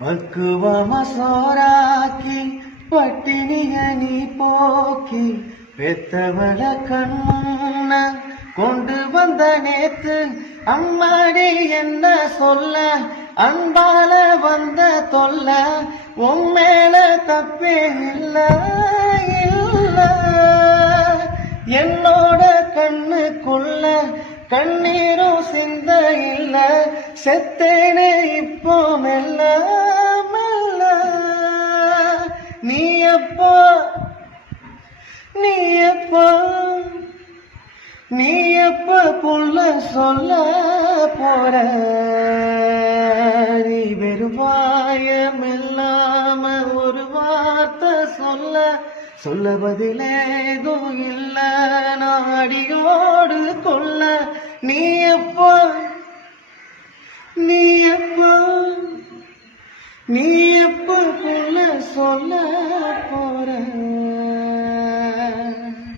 பக்குவமா சோறாக்கி பட்டினிய நீ போக்கி பெத்தவள கண்ண கொண்டு வந்த நேத்து அம்மாடி என்ன சொல்ல அன்பால வந்த தொல்ல உன் மேல தப்பே இல்ல இல்ல. என்னோட கண்ணுக்குள்ள கண்ணீரும் சிந்த இல்ல செத்தேனே இப்போ நீ எப்போ நீ எப்போ நீ எப்ப புள்ள சொல்ல போற. நீ வெறுவாயம் இல்லாம ஒரு வார்த்தை சொல்ல சொல்ல பதிலேதும் இல்ல. நாடியோடு கொள்ள நீ எப்பா நீ எப்பா நீ எப்ப புள்ள சொல்ல